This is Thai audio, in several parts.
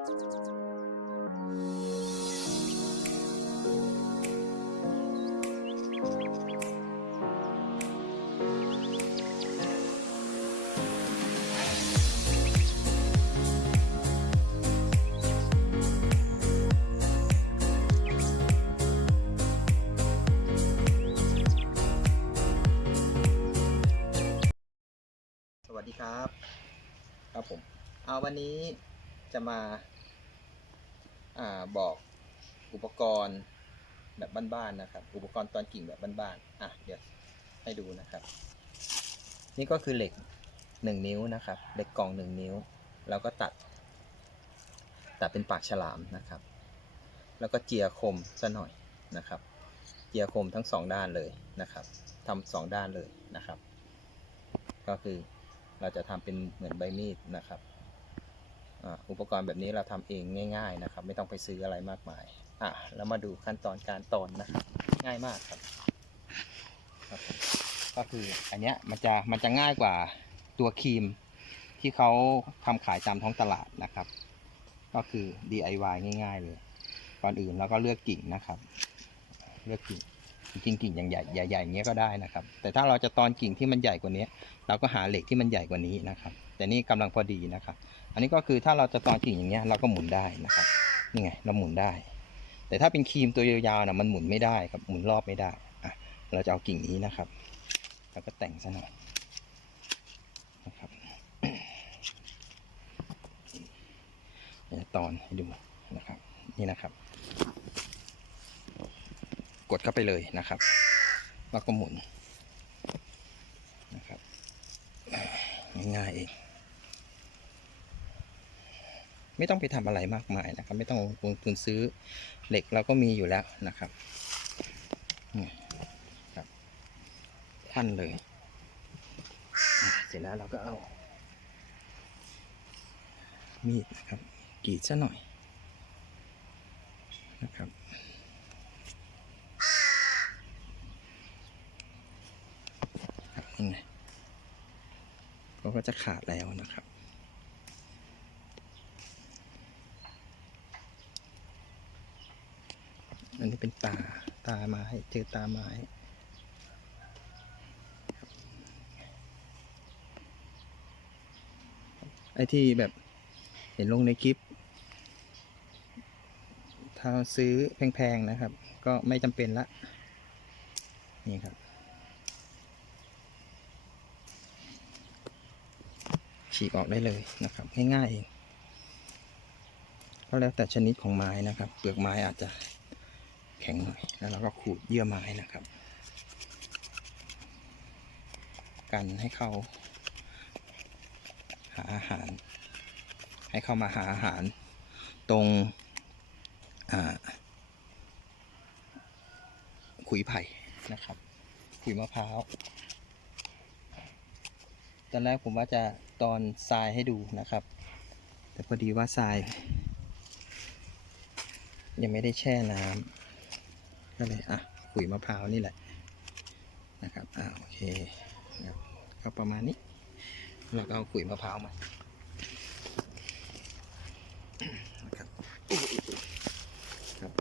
สวัสดีครับ ครับผม เอาวันนี้ จะมาอ่าบอกอุปกรณ์แบบบ้านๆนะครับ อุปกรณ์ตอนกิ่งแบบบ้านๆอะเดี๋ยวให้ดูนะครับ นี่ก็คือเหล็กหนึ่งนิ้วนะครับ เหล็กกล่องหนึ่งนิ้ว แล้วก็ตัด ตัดเป็นปากฉลามนะครับ แล้วก็เจียคมซะหน่อยนะครับ เจียคมทั้งสองด้านเลยนะครับทำสองด้านเลยนะครับ ก็คือเราจะทำเป็นเหมือนใบมีดนะครับ อุปกรณ์แบบนี้เราทำเองง่ายๆนะครับ ไม่ต้องไปซื้ออะไรมากมายอะแล้วมาดูขั้นตอนการตอนนะครับ ง่ายมากครับ ก็คืออันเนี้ยมันจะมันจะง่ายกว่าตัวครีมที่เขาทำขายตามท้องตลาดนะครับ ก็คือ DIY ง่าย ๆ เลย ก่อนอื่นเราก็เลือกกิ่งนะครับ เลือกกิ่งจริงกิ่งอย่างใหญ่ใหญ่ๆอย่างเงี้ยก็ได้นะครับ แต่ถ้าเราจะตอนกิ่งที่มันใหญ่กว่านี้ เราก็หาเหล็กที่มันใหญ่กว่านี้นะครับ แต่นี่กำลังพอดีนะครับ อันนี้ก็คือถ้าเราจะตอนกิ่งอย่างเงี้ยเราก็หมุนได้นะครับนี่ไงเราหมุนได้ แต่ถ้าเป็นครีมตัวยาวๆนะมันหมุนไม่ได้ครับหมุนรอบไม่ได้อะเราจะเอากิ่งนี้นะครับ แล้วก็แต่งซะหน่อยนะครับเดี๋ยวตอนให้ดูนะครับ นี่นะครับ กดเข้าไปเลยนะครับ แล้วก็หมุนนะครับง่ายๆเอง ไม่ต้องไปทำอะไรมากมายนะครับ ไม่ต้องลงทุนซื้อเหล็กเราก็มีอยู่แล้วนะครับครับพันเลย เสร็จแล้วเราก็เอา มีดนะครับกรีดซะหน่อยนะครับครับนี่ไงเขาก็จะขาดแล้วนะครับ อันนี้เป็นตาตาไม้เจอตาไม้ไอ้ที่แบบเห็นลงในคลิป ถ้าซื้อแพงๆนะครับ ก็ไม่จำเป็นละ นี่ครับ ฉีกออกได้เลยนะครับ ง่ายๆเองก็แล้วแต่ชนิดของไม้นะครับ เปลือกไม้อาจจะ ข็งหน่อยแล้วเราก็ขูดเยื่อไม้นะครับ กันให้เขาหาอาหาร ให้เข้ามาหาอาหารตรงขุยไผ่นะครับ ขุยมะพร้าวตอนแรกผมว่าจะตอนทรายให้ดูนะครับ แต่พอดีว่าทราย ยังไม่ได้แช่น้ำ ก็เลยอะขุยมะพร้าวนี่แหละนะครับอ่าโอเคก็ประมาณนี้เราก็เอาขุยมะพร้าวมานะครับครับ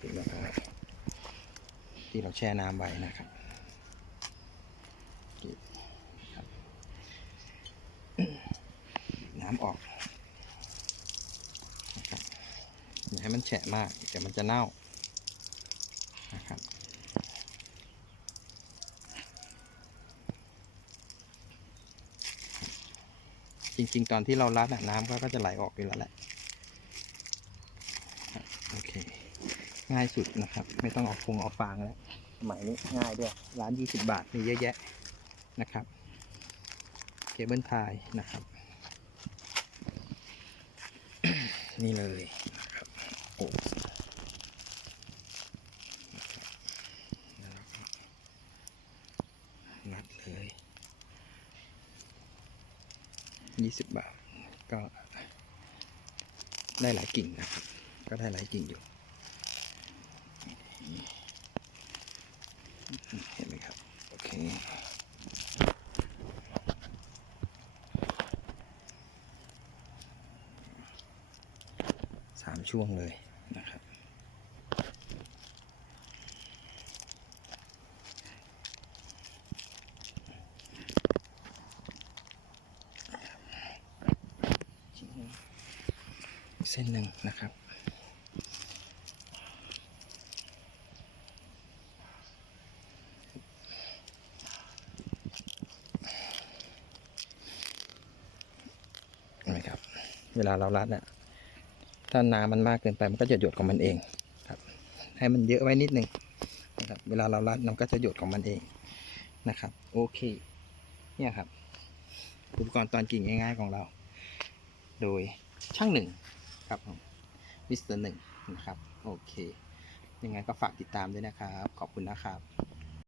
ขุยมะพร้าวที่เราแช่น้ำไว้นะครับน้ำออกนะครับอย่าให้มันแฉะมากเดี๋ยวมันจะเน่า นะครับจริงๆ ตอนที่เรารัดอะน้ำก็จะไหลออกอยู่แล้วแหละโอเค ง่ายสุดนะครับ ไม่ต้องเออกฟงเออกฟางแล้วสมัยนี้ง่ายด้วย ร้าน 20 บาทมีเยอะแยะนะครับ เคเบิลไทยนะครับ นี่เลยนะครับโอ้ 20 บาท ก็ได้หลายกิ่งนะครับ ก็ได้หลายกิ่งอยู่ เห็นไหมครับ โอเคสามช่วงเลย เส้นหนึ่งนะครับอเวลาเรารัดเนี่ยถ้าน้ำมันมากเกินไปมันก็จะหยดของมันเองครับ ให้มันเยอะไว้นิดนึงนะครับเวลาเรารัดมันก็จะหยดของมันเองนะครับ โอเค เนี่ยครับ อุปกรณ์ตอนกิ่งง่ายๆของเรา โดยช่างหนึ่ง ครับผมมิสเตอร์หนึ่งนะครับ โอเค ยังไงก็ฝากติดตามด้วยนะครับ ขอบคุณนะครับ